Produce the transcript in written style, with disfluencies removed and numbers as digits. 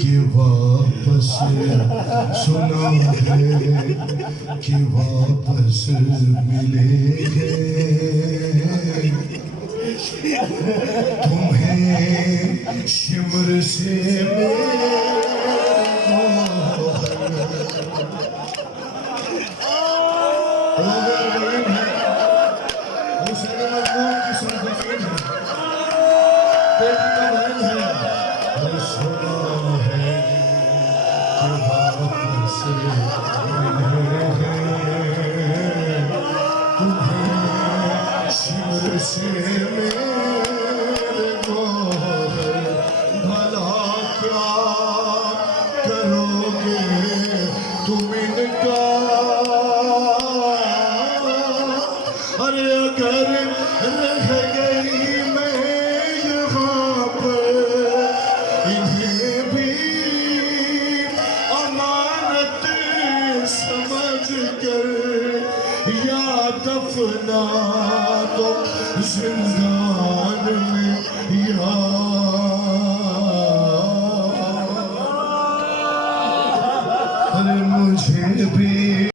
कि वापस सुना है कि वापस मिलेंगे तुम्हें शिमर से से मेरे गोहर भला क्या करोगे तुम इनका। अरे अगर रह गई मैं यहाँ पर इन्हें भी अमानत समझ कर या दफना दो जिंदान में या अरे मुझे भी